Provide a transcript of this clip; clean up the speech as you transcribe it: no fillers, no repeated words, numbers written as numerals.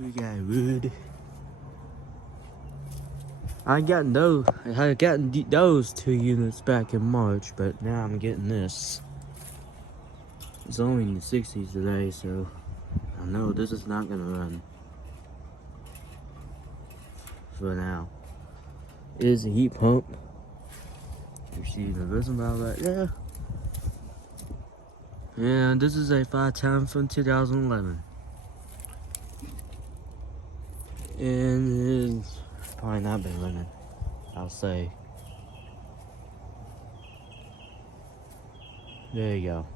We got Ruud. I got those 2 units back in March, but now I'm getting this. It's only in the 60s today, so I know this is not gonna run for now. It is a heat pump. You see the resin valve right there. And this is a 5-time from 2011. And it's probably not been running, I'll say. There you go.